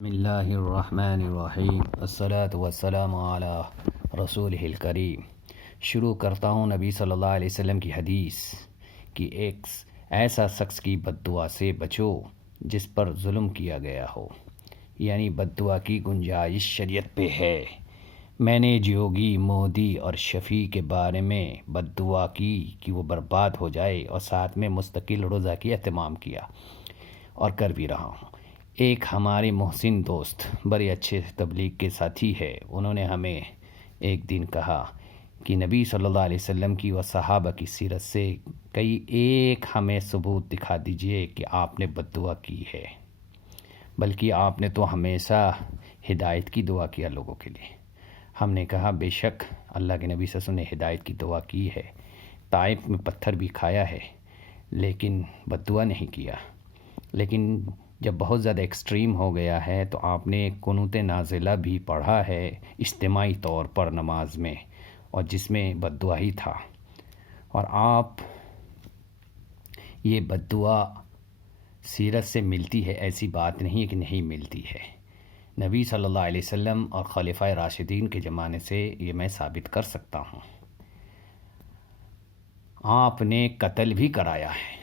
بسم اللہ الرحمن الرحیم الصلاۃ والسلام علی رسول الکریم۔ شروع کرتا ہوں نبی صلی اللہ علیہ وسلم کی حدیث کہ ایک ایسا شخص کی بد دعا سے بچو جس پر ظلم کیا گیا ہو، یعنی بد دعا کی گنجائش شریعت پہ ہے۔ میں نے جوگی، مودی اور شفیع کے بارے میں بد دعا کی کہ وہ برباد ہو جائے، اور ساتھ میں مستقل روزہ کی اہتمام کیا اور کر بھی رہا ہوں۔ ایک ہمارے محسن دوست بڑے اچھے تبلیغ کے ساتھی ہے، انہوں نے ہمیں ایک دن کہا کہ نبی صلی اللہ علیہ وسلم کی و صحابہ کی سیرت سے ایک ہمیں ثبوت دکھا دیجئے کہ آپ نے بد دعا کی ہے، بلکہ آپ نے تو ہمیشہ ہدایت کی دعا کیا لوگوں کے لیے۔ ہم نے کہا بے شک اللہ کے نبی صلی اللہ علیہ وسلم نے ہدایت کی دعا کی ہے، طائف میں پتھر بھی کھایا ہے لیکن بد دعا نہیں کیا۔ لیکن جب بہت زیادہ ایکسٹریم ہو گیا ہے تو آپ نے قنوت نازلہ بھی پڑھا ہے اجتماعی طور پر نماز میں، اور جس میں بد دعا ہی تھا۔ اور آپ یہ بد دعا سیرت سے ملتی ہے، ایسی بات نہیں ہے کہ نہیں ملتی ہے۔ نبی صلی اللہ علیہ وسلم اور خلفائے راشدین کے زمانے سے یہ میں ثابت کر سکتا ہوں۔ آپ نے قتل بھی کرایا ہے،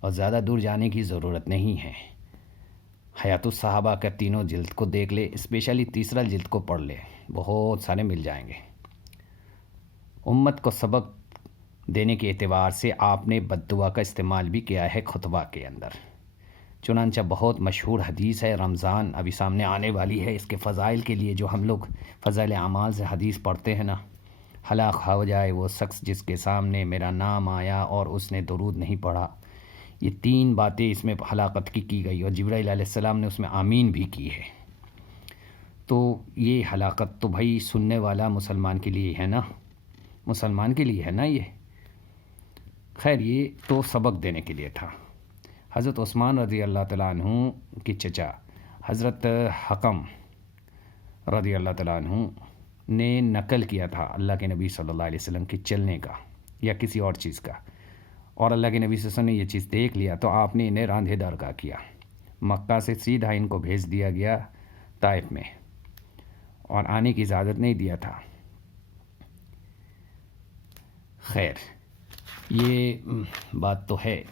اور زیادہ دور جانے کی ضرورت نہیں ہے۔ حیات الصحابہ کا تینوں جلد کو دیکھ لے، اسپیشلی تیسرا جلد کو پڑھ لے، بہت سارے مل جائیں گے۔ امت کو سبق دینے کے اعتبار سے آپ نے بد دعا کا استعمال بھی کیا ہے خطبہ کے اندر۔ چنانچہ بہت مشہور حدیث ہے، رمضان ابھی سامنے آنے والی ہے، اس کے فضائل کے لیے جو ہم لوگ فضائل اعمال سے حدیث پڑھتے ہیں نا، ہلاک ہو جائے وہ شخص جس کے سامنے میرا نام آیا اور اس نے درود نہیں پڑھا۔ یہ تین باتیں اس میں ہلاکت کی گئی، اور جبرائیل علیہ السلام نے اس میں آمین بھی کی ہے۔ تو یہ ہلاکت تو بھائی سننے والا مسلمان کے لیے ہے نا، مسلمان کے لیے ہے نا یہ۔ خیر یہ تو سبق دینے کے لیے تھا۔ حضرت عثمان رضی اللہ تعالیٰ عنہ کے چچا حضرت حکم رضی اللہ تعالیٰ عنہ نے نقل کیا تھا اللہ کے نبی صلی اللہ علیہ وسلم کے چلنے کا یا کسی اور چیز کا، اور اللہ کے نبی صلی اللہ علیہ وسلم نے یہ چیز دیکھ لیا تو آپ نے انہیں راندھے درگاہ کیا۔ مکہ سے سیدھا ان کو بھیج دیا گیا طائف میں، اور آنے کی اجازت نہیں دیا تھا۔ خیر یہ بات تو ہے۔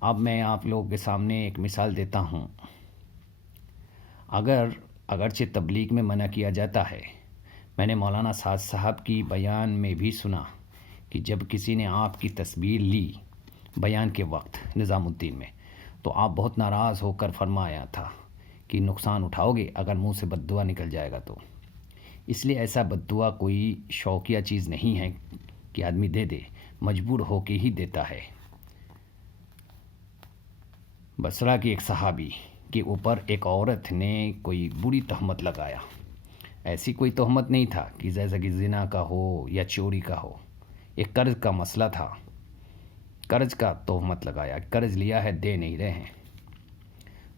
اب میں آپ لوگوں کے سامنے ایک مثال دیتا ہوں۔ اگرچہ تبلیغ میں منع کیا جاتا ہے، میں نے مولانا سعد صاحب کی بیان میں بھی سنا کہ جب کسی نے آپ کی تصویر لی بیان کے وقت نظام الدین میں، تو آپ بہت ناراض ہو کر فرمایا تھا کہ نقصان اٹھاؤ گے اگر منہ سے بد دعا نکل جائے گا تو۔ اس لیے ایسا بد دعا کوئی شوقیہ چیز نہیں ہے کہ آدمی دے دے، مجبور ہو کے ہی دیتا ہے۔ بصرہ کے ایک صحابی کے اوپر ایک عورت نے کوئی بری تہمت لگایا۔ ایسی کوئی تہمت نہیں تھا کہ جیسا کہ زنا کا ہو یا چوری کا ہو، ایک قرض کا مسئلہ تھا، قرض کا تہمت لگایا، قرض لیا ہے دے نہیں رہے ہیں۔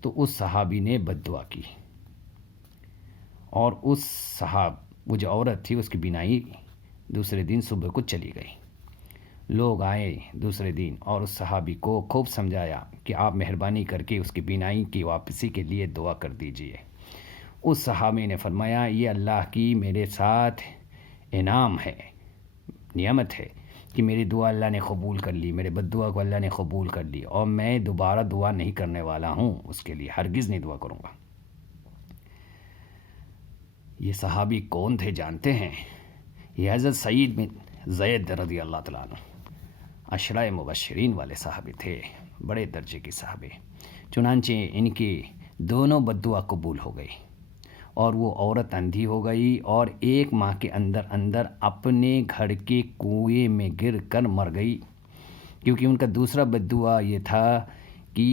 تو اس صحابی نے بد دعا کی، اور وہ جو عورت تھی اس کی بینائی دوسرے دن صبح کو چلی گئی۔ لوگ آئے دوسرے دن اور اس صحابی کو خوب سمجھایا کہ آپ مہربانی کر کے اس کی بینائی کی واپسی کے لیے دعا کر دیجئے۔ اس صحابی نے فرمایا یہ اللہ کی میرے ساتھ انعام ہے، نعمت ہے کہ میری دعا اللہ نے قبول کر لی، میرے بد دعا کو اللہ نے قبول کر لی، اور میں دوبارہ دعا نہیں کرنے والا ہوں، اس کے لیے ہرگز نہیں دعا کروں گا۔ یہ صحابی کون تھے جانتے ہیں؟ یہ حضرت سعید بن زید رضی اللہ تعالیٰ عنہ، عشرۂ مبشرین والے صحابی تھے، بڑے درجے کے صحابی۔ چنانچہ ان کی دونوں بد دعا قبول ہو گئی، اور وہ عورت اندھی ہو گئی، اور 1 ماہ کے اندر اپنے گھر کے کنویں میں گر کر مر گئی، کیونکہ ان کا دوسرا بد دعا یہ تھا کہ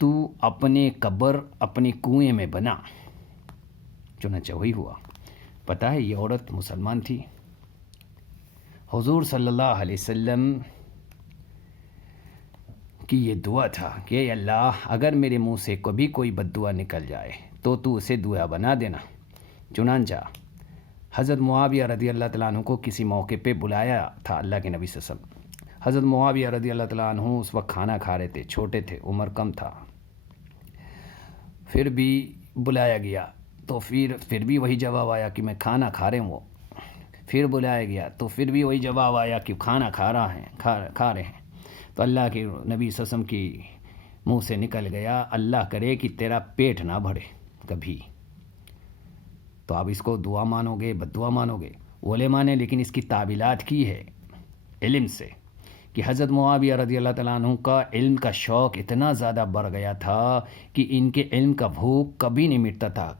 تو اپنے قبر اپنے کنویں میں بنا۔ چنانچہ وہی ہوا۔ پتہ ہے یہ عورت مسلمان تھی۔ حضور صلی اللہ علیہ وسلم کی یہ دعا تھا کہ اے اللہ اگر میرے منہ سے کبھی کوئی بد دعا نکل جائے تو اسے دعا بنا دینا۔ چنانچہ حضرت معاویہ رضی اللہ تعالیٰ عنہ کو کسی موقع پہ بلایا تھا اللہ کے نبی صلی اللہ علیہ وسلم۔ حضرت معاویہ رضی اللہ تعالیٰ عنہ اس وقت کھانا کھا رہے تھے، چھوٹے تھے، عمر کم تھا۔ پھر بھی بلایا گیا تو پھر بھی وہی جواب آیا کہ میں کھانا کھا رہے ہوں. وہ پھر بلایا گیا تو پھر بھی وہی جواب آیا کہ کھانا کھا رہے ہیں. تو اللہ کے نبی صلی اللہ علیہ وسلم کی منہ سے نکل گیا اللہ کرے کہ تیرا پیٹ نہ بھرے کبھی. تو آپ اس کو دعا مانو گے بد دعا مانو گے؟ علماء نے لیکن اس کی تعبیلات کی ہے علم سے کہ حضرت معاویہ رضی اللہ تعالیٰ عنہ کا علم کا شوق اتنا زیادہ بڑھ گیا تھا کہ ان کے علم کا بھوک کبھی نہیں مٹتا تھا.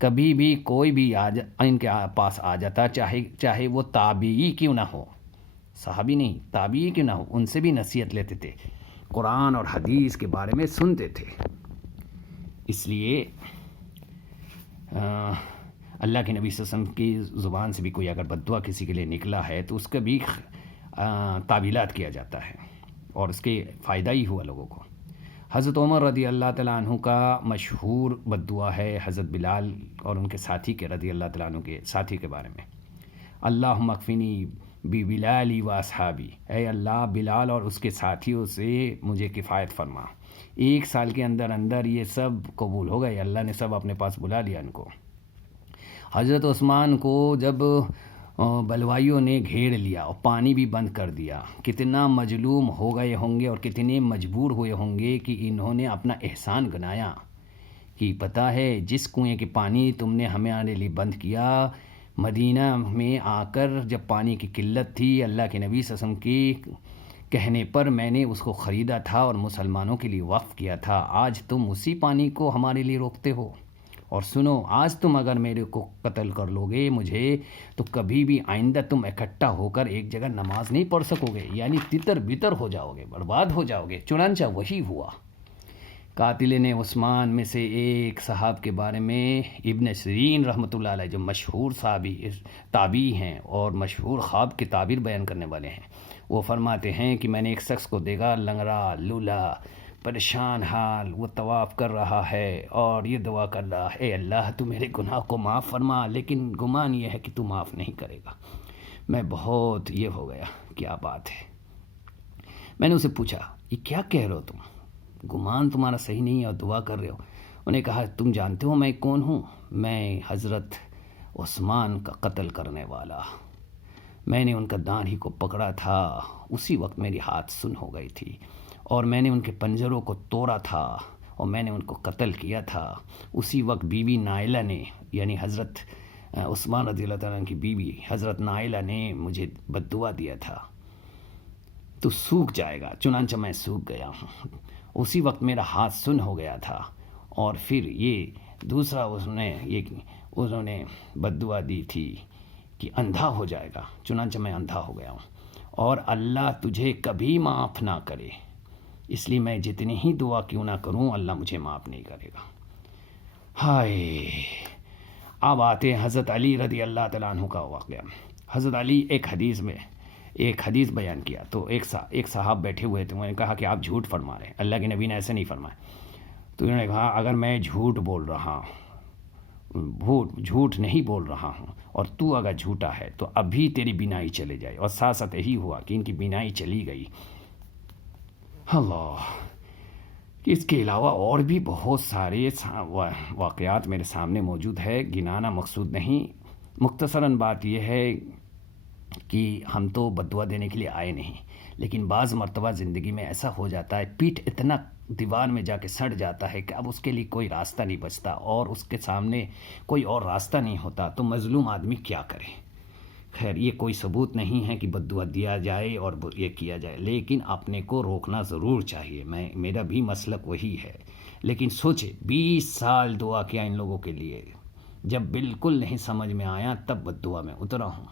کبھی بھی کوئی بھی ان کے پاس آ جاتا چاہے وہ تابعی کیوں نہ ہو، صحابی نہیں تابعی کیوں نہ ہو، ان سے بھی نصیحت لیتے تھے، قرآن اور حدیث کے بارے میں سنتے تھے. اس لیے اللہ کے نبی صلی اللہ علیہ وسلم کی زبان سے بھی کوئی اگر بد دعا کسی کے لیے نکلا ہے تو اس کا بھی تعبیلات کیا جاتا ہے اور اس کے فائدہ ہی ہوا لوگوں کو. حضرت عمر رضی اللہ تعالیٰ عنہ کا مشہور بد دعا ہے حضرت بلال اور ان کے ساتھی کے رضی اللہ تعالیٰ عنہ کے ساتھی کے بارے میں. اللہم اکفنی ببلالی و اصحابی، اے اللہ بلال اور اس کے ساتھیوں سے مجھے کفایت فرما. 1 سال کے اندر یہ سب قبول ہو گئے، اللہ نے سب اپنے پاس بلا لیا ان کو. حضرت عثمان کو جب بلوائیوں نے گھیر لیا اور پانی بھی بند کر دیا، کتنا مظلوم ہو گئے ہوں گے اور کتنے مجبور ہوئے ہوں گے کہ انہوں نے اپنا احسان گنایا کہ پتہ ہے جس کنویں کے پانی تم نے ہمارے لیے بند کیا، مدینہ میں آ کر جب پانی کی قلت تھی اللہ کے نبی صلی اللہ علیہ وسلم کی کہنے پر میں نے اس کو خریدا تھا اور مسلمانوں کے لیے وقف کیا تھا. آج تم اسی پانی کو ہمارے لیے روکتے ہو. اور سنو، آج تم اگر میرے کو قتل کر لو گے مجھے، تو کبھی بھی آئندہ تم اکٹھا ہو کر ایک جگہ نماز نہیں پڑھ سکو گے، یعنی تتر بتر ہو جاؤ گے، برباد ہو جاؤ گے. چنانچہ وہی ہوا. قاتل نے عثمان میں سے ایک صحاب کے بارے میں ابن سیرین رحمۃ اللہ علیہ، جو مشہور تابعی ہیں اور مشہور خواب کی تعبیر بیان کرنے والے ہیں، وہ فرماتے ہیں کہ میں نے ایک شخص کو دیکھا لنگڑا لولا پریشان حال، وہ طواف کر رہا ہے اور یہ دعا کر رہا ہے اے اللہ تو میرے گناہ کو معاف فرما، لیکن گمان یہ ہے کہ تو معاف نہیں کرے گا. میں بہت یہ ہو گیا، کیا بات ہے. میں نے اسے پوچھا یہ کیا کہہ رہے ہو تم، گمان تمہارا صحیح نہیں ہے اور دعا کر رہے ہو. انہوں نے کہا تم جانتے ہو میں کون ہوں؟ میں حضرت عثمان کا قتل کرنے والا. میں نے ان کا دان ہی کو پکڑا تھا، اسی وقت میری ہاتھ سن ہو گئی تھی اور میں نے ان کے پنجروں کو توڑا تھا اور میں نے ان کو قتل کیا تھا. اسی وقت بی بی نائلہ نے، یعنی حضرت عثمان رضی اللہ تعالیٰ عنہ کی بیوی حضرت نائلہ نے مجھے بد دعا دیا تھا تو سوکھ جائے گا. چنانچہ میں سوکھ گیا ہوں. اسی وقت میرا ہاتھ سن ہو گیا تھا اور پھر یہ دوسرا انہوں نے بد دعا دی تھی کہ اندھا ہو جائے گا. چنانچہ میں اندھا ہو گیا ہوں اور اللہ تجھے کبھی معاف نہ کرے، اس لیے میں جتنی ہی دعا کیوں نہ کروں اللہ مجھے معاف نہیں کرے گا. ہائے. اب آتے ہیں حضرت علی رضی اللہ تعالیٰ عنہ کا واقعہ. حضرت علی ایک حدیث بیان کیا تو ایک صاحب بیٹھے ہوئے تھے، انہوں نے کہا کہ آپ جھوٹ فرما رہے ہیں، اللہ کے نبی نے ایسے نہیں فرمایا. تو انہوں نے کہا اگر میں جھوٹ نہیں بول رہا ہوں اور تو اگر جھوٹا ہے تو ابھی تیری بینائی چلے جائے. اور ساتھ ساتھ یہی ہوا کہ ان کی بینائی چلی گئی. اللہ. اس کے علاوہ اور بھی بہت سارے واقعات میرے سامنے موجود ہے، گنانا مقصود نہیں. مختصراً بات یہ ہے کہ ہم تو بد دعا دینے کے لیے آئے نہیں، لیکن بعض مرتبہ زندگی میں ایسا ہو جاتا ہے پیٹھ اتنا دیوار میں جا کے سڑ جاتا ہے کہ اب اس کے لیے کوئی راستہ نہیں بچتا اور اس کے سامنے کوئی اور راستہ نہیں ہوتا، تو مظلوم آدمی کیا کرے. خیر یہ کوئی ثبوت نہیں ہے کہ بد دعا دیا جائے اور یہ کیا جائے، لیکن اپنے کو روکنا ضرور چاہیے. میرا بھی مسلک وہی ہے. لیکن سوچے 20 سال دعا کیا ان لوگوں کے لیے، جب بالکل نہیں سمجھ میں آیا تب بد دعا میں اترا ہوں.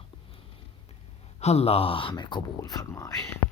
اللہ ہمیں قبول فرمائے.